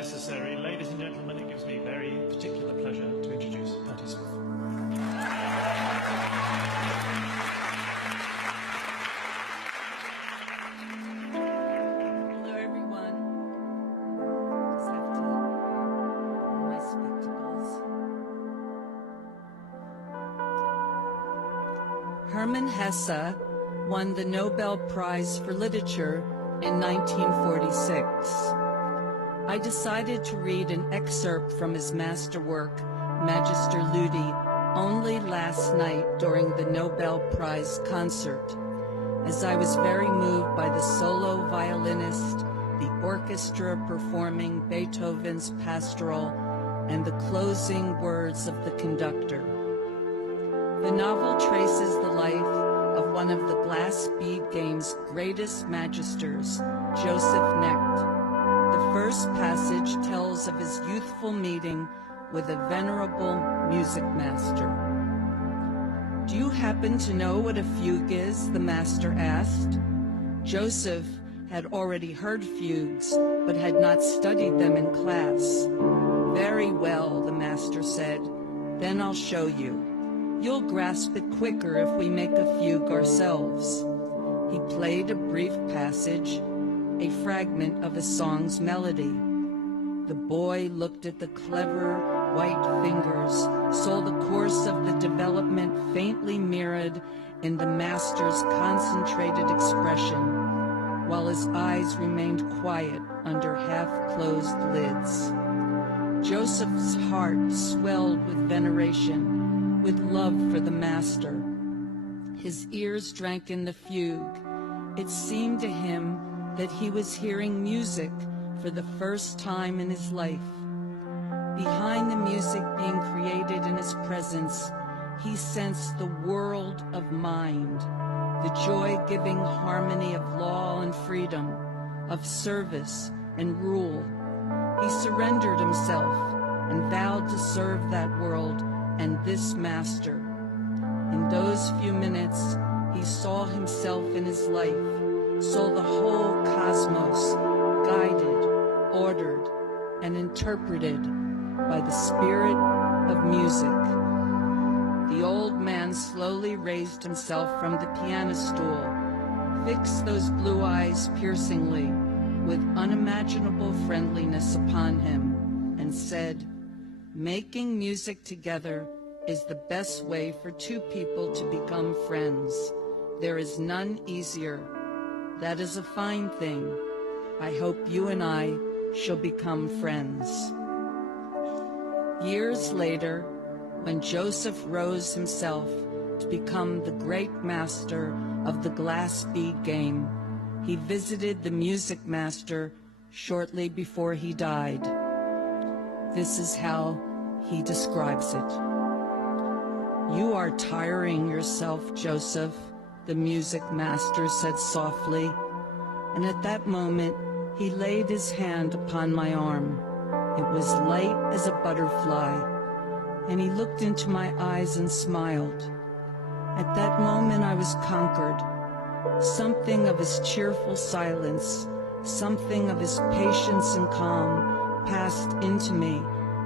necessary. Ladies and gentlemen, it gives me very particular pleasure to introduce Patti Smith. Hello, everyone. Just have to put my spectacles. Hermann Hesse won the Nobel Prize for Literature in 1946. I decided to read an excerpt from his masterwork, Magister Ludi, only last night during the Nobel Prize concert, as I was very moved by the solo violinist, the orchestra performing Beethoven's Pastoral, and the closing words of the conductor. The novel traces the life of one of the glass bead game's greatest magisters, Joseph Knecht. The first passage tells of his youthful meeting with a venerable music master. "Do you happen to know what a fugue is?" the master asked. Joseph had already heard fugues, but had not studied them in class. "Very well," the master said, "then I'll show you. You'll grasp it quicker if we make a fugue ourselves." He played a brief passage, a fragment of a song's melody. The boy looked at the clever white fingers, saw the course of the development faintly mirrored in the master's concentrated expression, while his eyes remained quiet under half-closed lids. Joseph's heart swelled with veneration, with love for the master. His ears drank in the fugue. It seemed to him that he was hearing music for the first time in his life. Behind the music being created in his presence, he sensed the world of mind, the joy-giving harmony of law and freedom, of service and rule. He surrendered himself and vowed to serve that world and this master. In those few minutes, he saw himself in his life, saw the whole cosmos guided, ordered, and interpreted by the spirit of music. The old man slowly raised himself from the piano stool, fixed those blue eyes piercingly, with unimaginable friendliness upon him, and said, "Making music together is the best way for two people to become friends. There is none easier. That is a fine thing. I hope you and I shall become friends." Years later, when Joseph rose himself to become the great master of the glass bead game, he visited the music master shortly before he died. This is how he describes it. "You are tiring yourself, Joseph," the music master said softly, and at that moment he laid his hand upon my arm. It was light as a butterfly, and he looked into my eyes and smiled. At that moment I was conquered. Something of his cheerful silence, something of his patience and calm passed into me,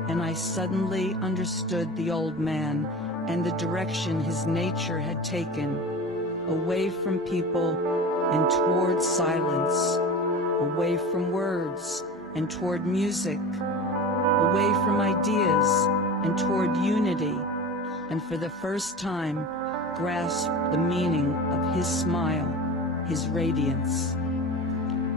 and I suddenly understood the old man and the direction his nature had taken, away from people and toward silence, away from words and toward music, away from ideas and toward unity, and for the first time grasped the meaning of his smile, his radiance.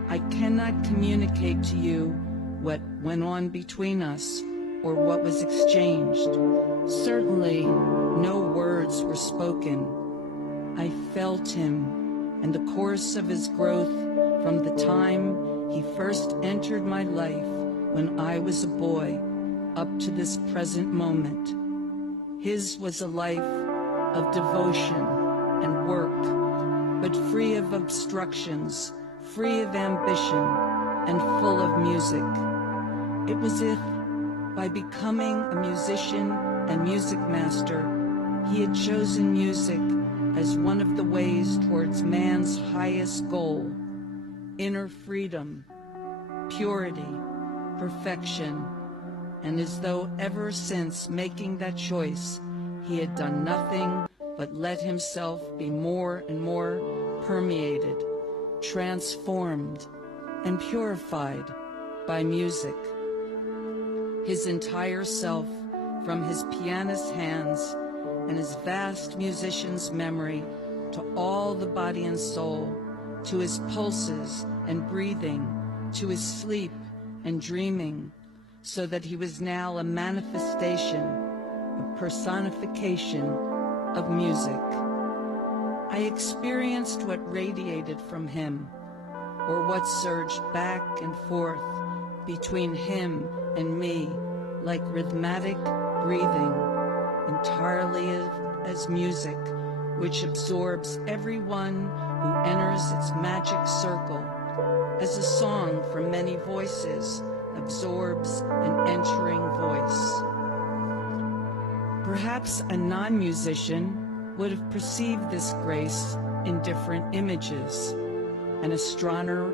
I cannot communicate to you what went on between us or what was exchanged. Certainly, no words were spoken. I felt him and the course of his growth from the time he first entered my life when I was a boy up to this present moment. His was a life of devotion and work, but free of obstructions, free of ambition, and full of music. It was as if, by becoming a musician and music master, he had chosen music as one of the ways towards man's highest goal, inner freedom, purity, perfection, and as though ever since making that choice, he had done nothing but let himself be more and more permeated, transformed, and purified by music. His entire self, from his pianist's hands and his vast musician's memory, to all the body and soul, to his pulses and breathing, to his sleep and dreaming, so that he was now a manifestation, a personification of music. I experienced what radiated from him, or what surged back and forth between him and me, like rhythmic breathing, entirely as music, which absorbs everyone who enters its magic circle, as a song from many voices absorbs an entering voice. Perhaps a non-musician would have perceived this grace in different images. An astronomer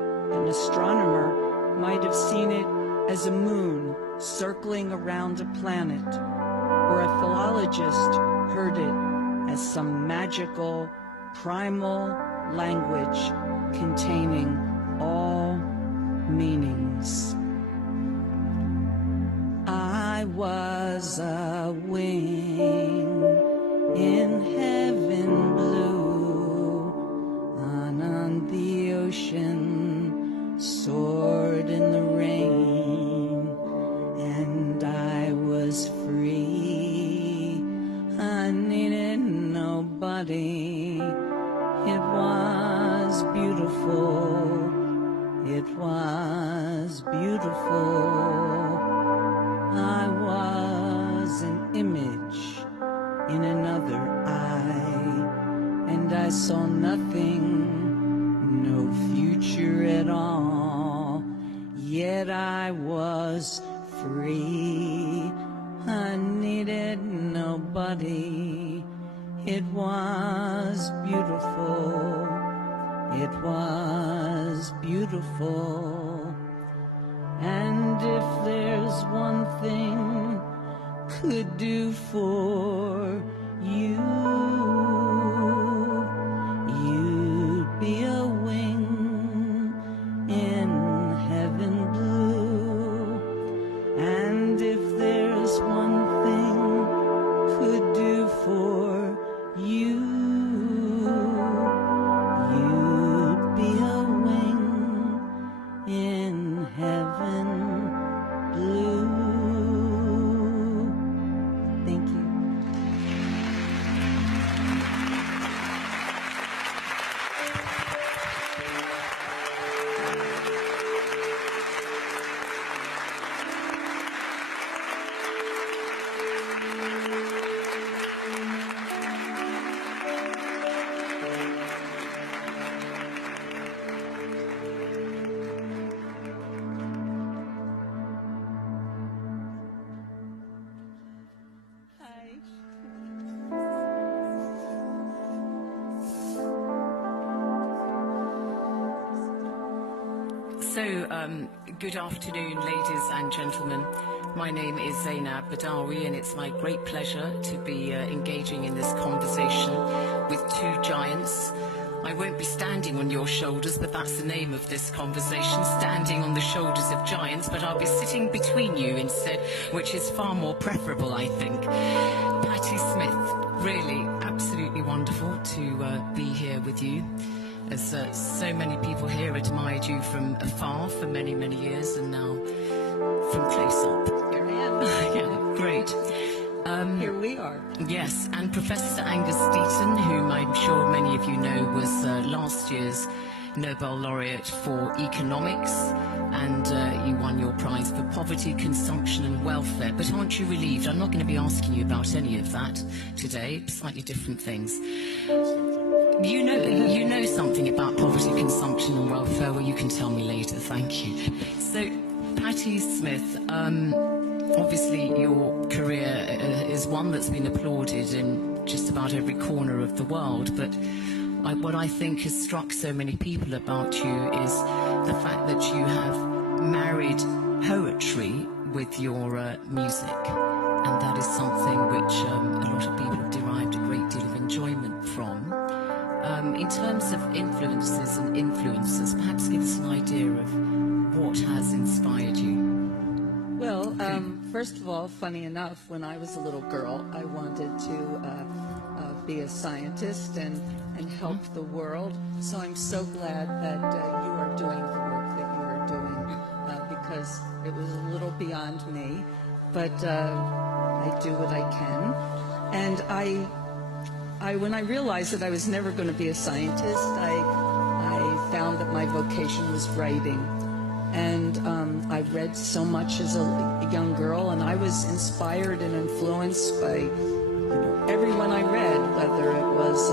might have seen it as a moon circling around a planet, or a philologist heard it as some magical, primal language containing all meanings. I was a wing in heaven blue, on the ocean, soared in the rain, and I was free. I needed nobody. It was beautiful. It was beautiful. I was an image in another eye, and I saw nothing, no future at all. Yet I was free. I needed nobody. It was beautiful. It was beautiful. And if there's one thing could do for you, you'd be a wing in heaven blue. And if there's one thing could do for you, you'd be a wing in heaven blue. Thank you. So, good afternoon, ladies and gentlemen. My name is Zainab Badawi, and it's my great pleasure to be engaging in this conversation with two giants. I won't be standing on your shoulders, but that's the name of this conversation, standing on the shoulders of giants, but I'll be sitting between you instead, which is far more preferable, I think. Patti Smith, really absolutely wonderful to be here with you. As so many people here admired you from afar for many, many years, and now from close up. Here I am. Yeah, great. Here we are. Yes, and Professor Angus Deaton, whom I'm sure many of you know, was last year's Nobel laureate for economics, and you won your prize for poverty, consumption and welfare. But aren't you relieved? I'm not going to be asking you about any of that today, slightly different things. You know something about poverty, consumption and welfare. Well, you can tell me later, thank you. So, Patti Smith, obviously your career is one that's been applauded in just about every corner of the world, but what I think has struck so many people about you is the fact that you have married poetry with your music, and that is something which a lot of people have derived a great deal of enjoyment from. In terms of influences and influencers, perhaps give us an idea of what has inspired you. Well, first of all, funny enough, when I was a little girl, I wanted to be a scientist and help the world. So I'm so glad that you are doing the work that you are doing, because it was a little beyond me, but I do what I can. And when I realized that I was never going to be a scientist, I found that my vocation was writing. And I read so much as a young girl, and I was inspired and influenced by everyone I read, whether it was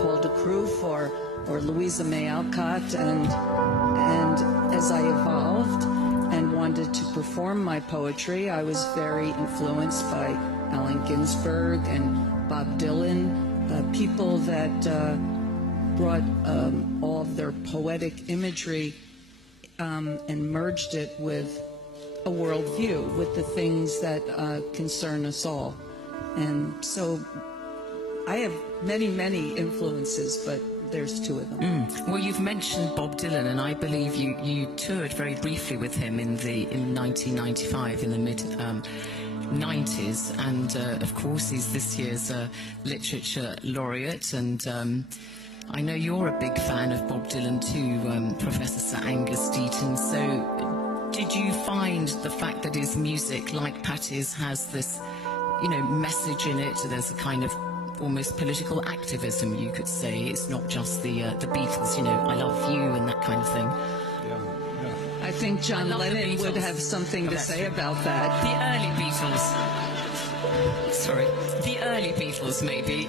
Paul de Croof or Louisa May Alcott. And as I evolved and wanted to perform my poetry, I was very influenced by Allen Ginsberg and Bob Dylan, people that brought all of their poetic imagery and merged it with a worldview, with the things that concern us all. And so I have many, many influences, but there's two of them. Well, you've mentioned Bob Dylan, and I believe you toured very briefly with him in 1995, in the mid-90s, and of course he's this year's literature laureate, and I know you're a big fan of Bob Dylan too, Professor Sir Angus Deaton. So did you find the fact that his music, like Patti's, has this, message in it? There's a kind of almost political activism, you could say. It's not just the Beatles, I love you and that kind of thing. Yeah. I think John Lennon would have something to say about that. The early Beatles. Sorry. The early Beatles, maybe.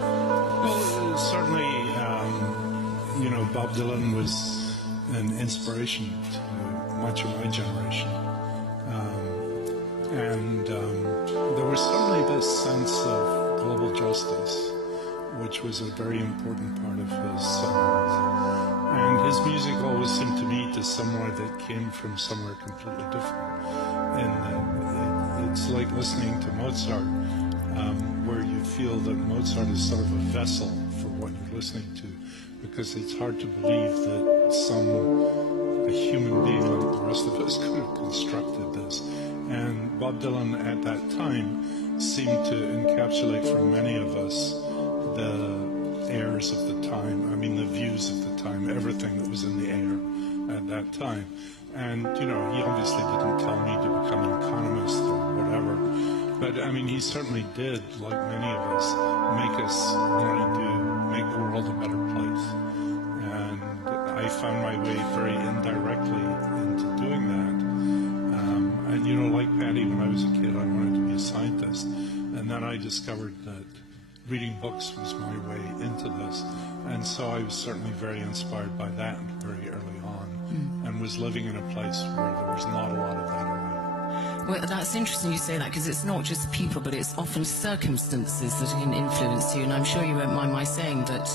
Well, certainly, Bob Dylan was an inspiration to much of my generation. And there was certainly this sense of global justice, which was a very important part of his songs. And his music always seemed to me to somewhere that came from somewhere completely different. And it's like listening to Mozart, where you feel that Mozart is sort of a vessel for what you're listening to, because it's hard to believe that a human being like the rest of us could have constructed this. And Bob Dylan at that time seemed to encapsulate for many of us the airs of the time, the views of the time, everything that was in the air at that time. And, he obviously didn't tell me to become an economist or whatever, but, he certainly did, like many of us, make us want to make the world a better place. And I found my way very indirectly into doing that. And, like Patti, when I was a kid, I wanted to be a scientist. And then I discovered that reading books was my way into this. And so I was certainly very inspired by that very early on, and was living in a place where there was not a lot of that around. Well, that's interesting you say that, because it's not just people, but it's often circumstances that can influence you. And I'm sure you won't mind my saying that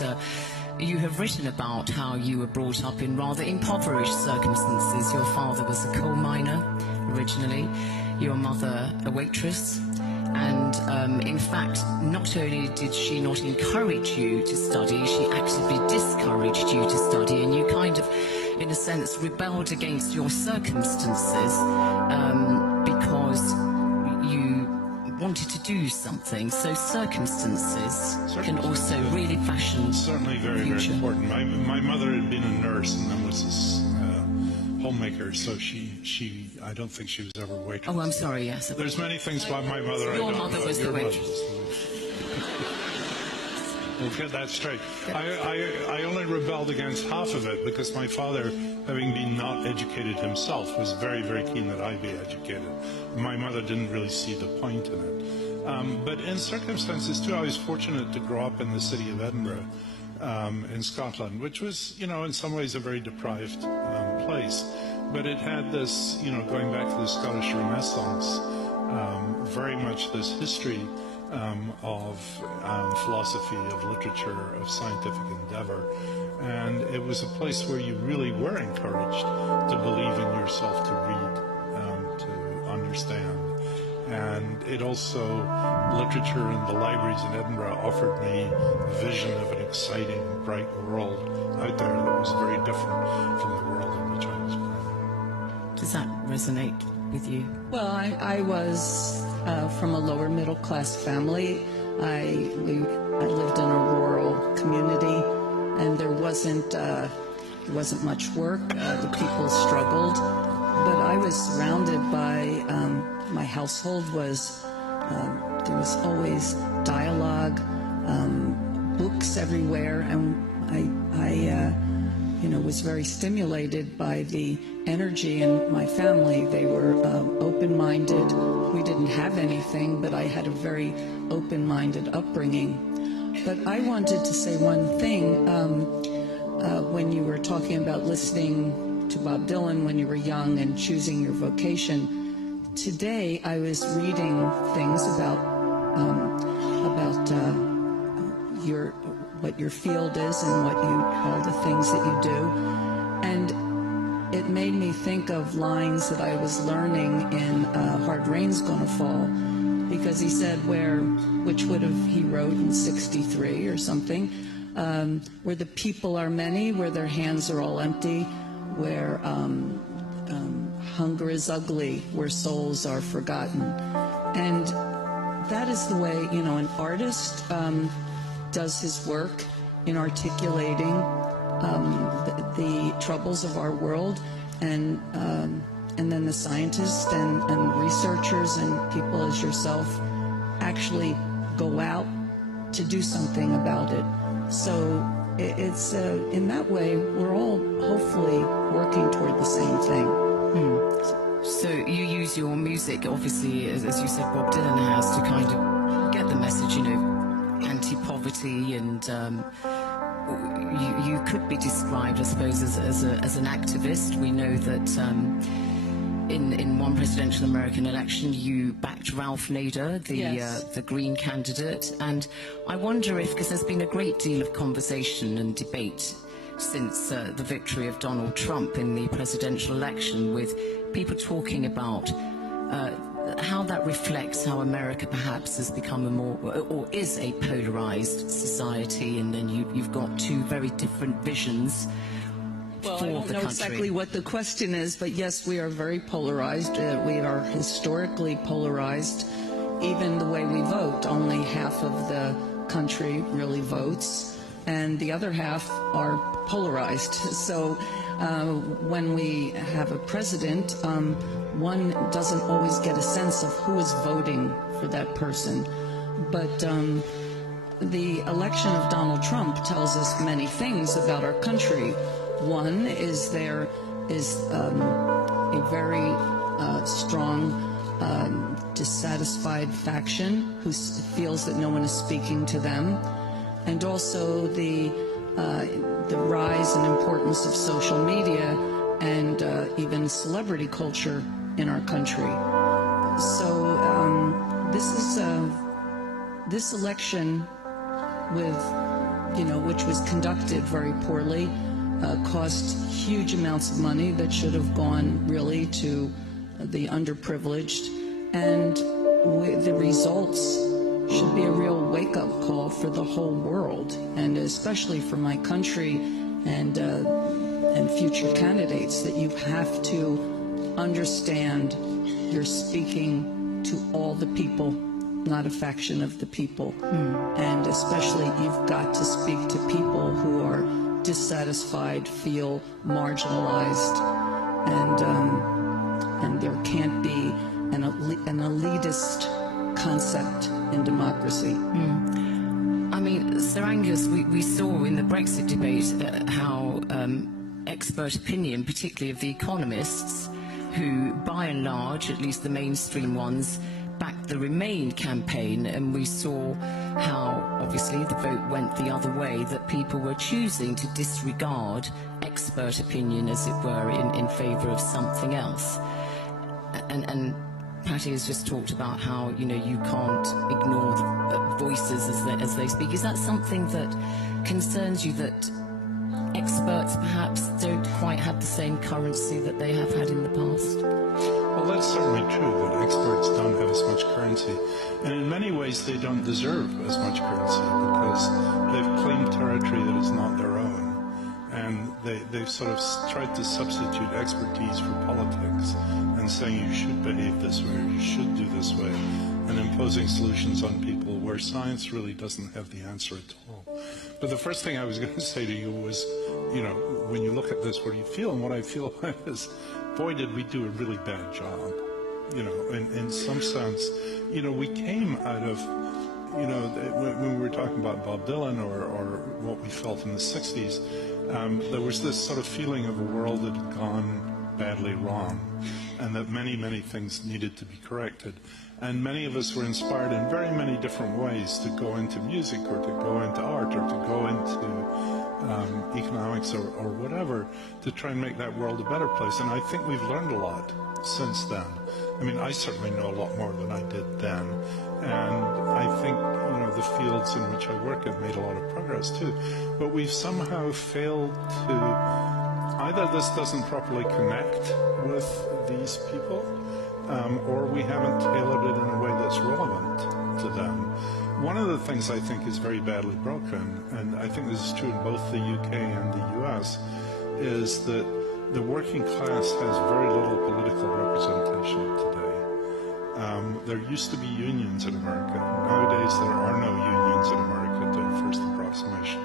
you have written about how you were brought up in rather impoverished circumstances. Your father was a coal miner originally, your mother a waitress, and in fact, not only did she not encourage you to study, she actively discouraged you to study, and you kind of, in a sense, rebelled against your circumstances because you wanted to do something. So circumstances can also really fashion certainly very, very important. My mother had been a nurse and then was this homemaker, so she I don't think she was ever a waitress. Oh, I'm sorry, yes. There's many things about my mother I don't know. Your mother was the waitress. We'll get that straight. I only rebelled against half of it because my father, having been not educated himself, was very, very keen that I be educated. My mother didn't really see the point in it. But in circumstances, too, I was fortunate to grow up in the city of Edinburgh in Scotland, which was, in some ways a very deprived place. But it had this, going back to the Scottish Renaissance, very much this history of philosophy, of literature, of scientific endeavor. And it was a place where you really were encouraged to believe in yourself, to read, to understand. And it also, literature in the libraries in Edinburgh offered me a vision of an exciting, bright world out there that was very different from the world in which I was born. Does that resonate with you? Well, I was from a lower middle class family. I lived in a rural community, and there wasn't much work. The people struggled, but I was surrounded by. My household was there was always dialogue, books everywhere, and I was very stimulated by the energy in my family. They were open-minded. We didn't have anything, but I had a very open-minded upbringing. But I wanted to say one thing. When you were talking about listening to Bob Dylan when you were young and choosing your vocation, today I was reading things about what your field is and all the things that you do, and it made me think of lines that I was learning in Hard Rain's Gonna Fall, because he said he wrote in '63 or something, where the people are many, where their hands are all empty, where hunger is ugly, where souls are forgotten. And that is the way, an artist does his work in articulating the troubles of our world, and then the scientists and researchers and people as yourself actually go out to do something about it. So it's in that way we're all hopefully working toward the same thing. So you use your music, obviously, as you said, Bob Dylan has, to kind of get the message, anti-poverty, and you could be described, I suppose, as an activist. We know that in one presidential American election, you backed Ralph Nader, the Green candidate, and I wonder if, because there's been a great deal of conversation and debate since the victory of Donald Trump in the presidential election, with people talking about how that reflects how America perhaps has become is a polarized society, and then you've got two very different visions. Well, I don't know exactly what the question is, but yes, we are very polarized. We are historically polarized. Even the way we vote, only half of the country really votes, and the other half are polarized. So when we have a president, one doesn't always get a sense of who is voting for that person. But the election of Donald Trump tells us many things about our country. One is there is a very strong dissatisfied faction who feels that no one is speaking to them, and also the rise and importance of social media and even celebrity culture in our country. So this election, which was conducted very poorly, cost huge amounts of money that should have gone really to the underprivileged, and the results should be a real wake-up call for the whole world, and especially for my country and future candidates, that you have to understand you're speaking to all the people, not a faction of the people. And especially you've got to speak to people who are dissatisfied, feel marginalized, and there can't be an elitist concept in democracy. I mean, Sir Angus, we saw in the Brexit debate how expert opinion, particularly of the economists, who by and large, at least the mainstream ones, backed the Remain campaign, and we saw how obviously the vote went the other way, that people were choosing to disregard expert opinion, as it were, in favour of something else. And Patti has just talked about how, you can't ignore the voices as they speak. Is that something that concerns you, that experts perhaps don't quite have the same currency that they have had in the past? Well, that's certainly true, that currency. And in many ways, they don't deserve as much currency because they've claimed territory that is not their own. And they've sort of tried to substitute expertise for politics and saying you should behave this way or you should do this way, and imposing solutions on people where science really doesn't have the answer at all. But the first thing I was going to say to you was, you know, when you look at this, what do you feel? And what I feel is, boy, did we do a really bad job. You know, in some sense, you know, we came out of, you know, when we were talking about Bob Dylan or what we felt in the 60s, there was this sort of feeling of a world that had gone badly wrong and that many, many things needed to be corrected. And many of us were inspired in very many different ways to go into music or to go into art or to go into economics or whatever to try and make that world a better place. And I think we've learned a lot since then. I mean, I certainly know a lot more than I did then. And I think, you know, the fields in which I work have made a lot of progress too. But we've somehow failed to, either this doesn't properly connect with these people, or we haven't tailored it in a way that's relevant to them. One of the things I think is very badly broken, and I think this is true in both the UK and the US, is that the working class has very little political representation today. There used to be unions in America. Nowadays there are no unions in America, to a first approximation.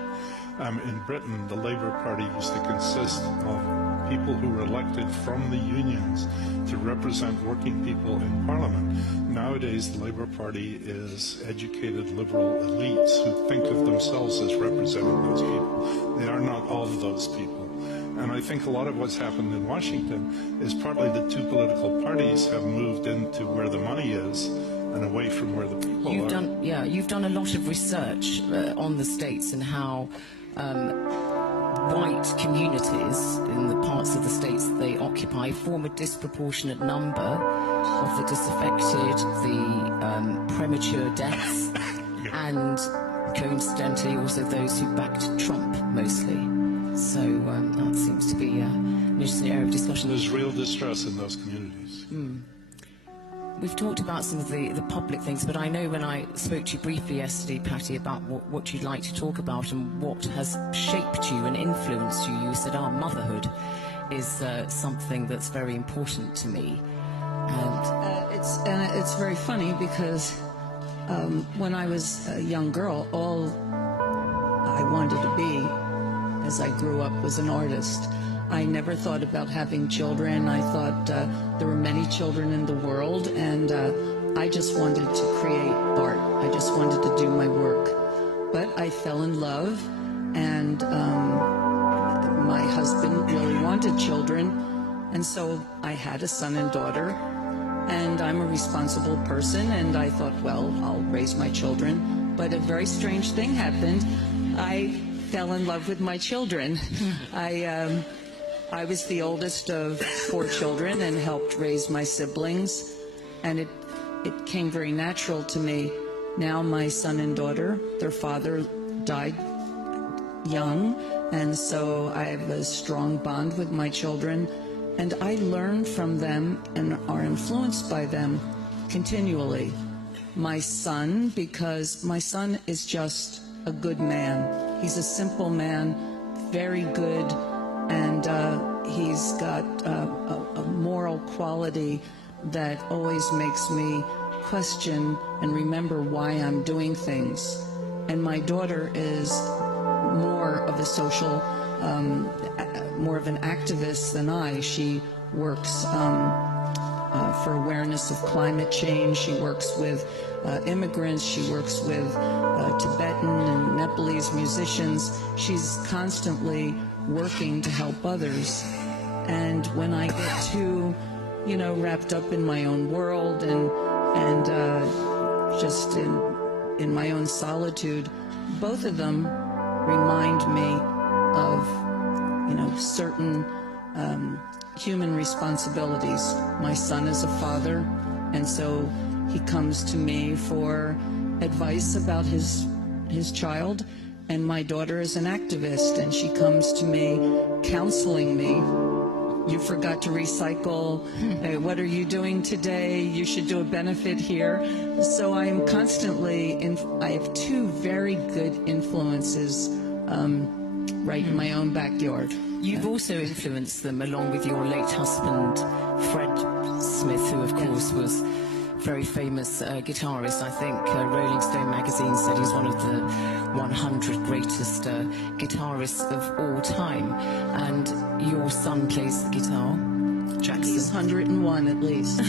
In Britain, the Labour Party used to consist of people who were elected from the unions to represent working people in Parliament. Nowadays, the Labour Party is educated liberal elites who think of themselves as representing those people. They are not all of those people. And I think a lot of what's happened in Washington is partly the two political parties have moved into where the money is and away from where the people are. You've done a lot of research on the States and how white communities in the parts of the states that they occupy form a disproportionate number of the disaffected, the premature deaths, and coincidentally also those who backed Trump mostly. So that seems to be an interesting area of discussion. There's real distress in those communities. We've talked about some of the public things, but I know when I spoke to you briefly yesterday, Patti, about what you'd like to talk about and what has shaped you and influenced you, you said, motherhood is something that's very important to me. And it's very funny because when I was a young girl, all I wanted to be as I grew up was an artist. I never thought about having children. I thought there were many children in the world, and I just wanted to create art. I just wanted to do my work. But I fell in love, and my husband really wanted children, and so I had a son and daughter, and I'm a responsible person, and I thought, well, I'll raise my children. But a very strange thing happened. I fell in love with my children. I was the oldest of 4 children and helped raise my siblings, and it came very natural to me. Now my son and daughter, their father died young, and so I have a strong bond with my children, and I learn from them and are influenced by them continually. My son, because my son is just a good man. He's a simple man, very good, and he's got a moral quality that always makes me question and remember why I'm doing things. And my daughter is more of a social, more of an activist than I. She works for awareness of climate change. She works with immigrants. She works with Tibetan and Nepalese musicians. She's constantly working to help others. And when I get too, you know, wrapped up in my own world and just in my own solitude, both of them remind me of, you know, certain human responsibilities. My son is a father, and so he comes to me for advice about his child, and my daughter is an activist, and she comes to me counseling me you forgot to recycle. What are you doing today? You should do a benefit here. So I am constantly, I have two very good influences right in my own backyard. You've also influenced them along with your late husband, Fred Smith, who of course was very famous guitarist. I think Rolling Stone magazine said he's one of the 100 greatest guitarists of all time. And your son plays the guitar, Jackson. He's 101 at least.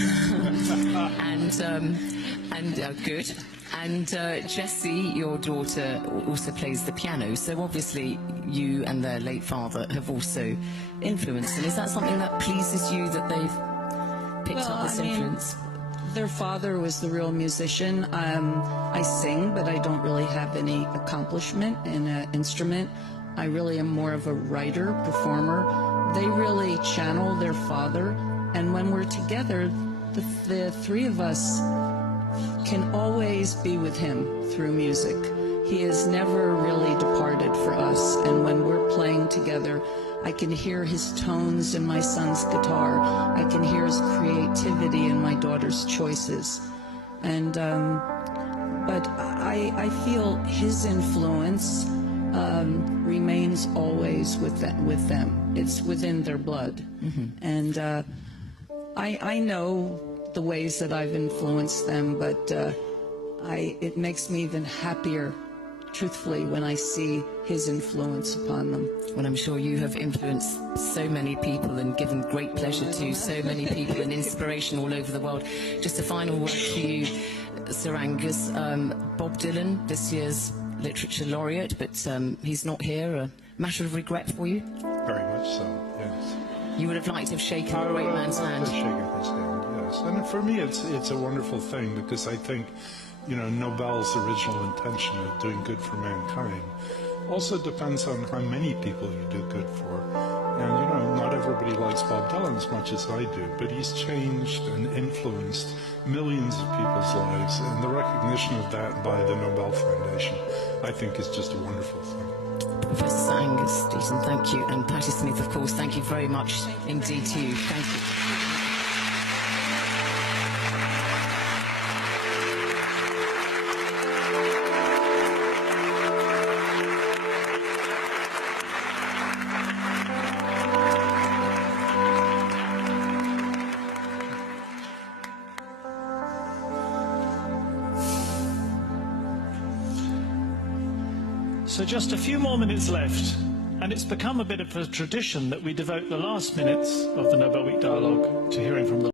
and good. And Jessie, your daughter, also plays the piano. So obviously you and their late father have also influenced them. Is that something that pleases you, that they've picked up this influence? Their father was the real musician. I sing, but I don't really have any accomplishment in an instrument. I really am more of a writer, performer. They really channel their father, and when we're together, the three of us can always be with him through music. He has never really departed for us, and when we're playing together, I can hear his tones in my son's guitar. I can hear his creativity in my daughter's choices. And but I feel his influence remains always with them. It's within their blood. Mm-hmm. And I know the ways that I've influenced them, but it makes me even happier, truthfully, when I see his influence upon them. Well, I'm sure you have influenced so many people and given great pleasure to so many people and inspiration all over the world. Just a final word for you, Sir Angus. Bob Dylan, this year's Literature Laureate, but he's not here. A matter of regret for you? Very much so, yes. You would have liked to have shaken the great man's hand. Shaken his hand, yes. And for me, it's a wonderful thing, because I think, you know, Nobel's original intention of doing good for mankind also depends on how many people you do good for. And, you know, not everybody likes Bob Dylan as much as I do, but he's changed and influenced millions of people's lives, and the recognition of that by the Nobel Foundation, I think, is just a wonderful thing. Professor Angus Deaton, thank you. And Patti Smith, of course, thank you very much indeed to you. Thank you. So just a few more minutes left, and it's become a bit of a tradition that we devote the last minutes of the Nobel Week Dialogue to hearing from the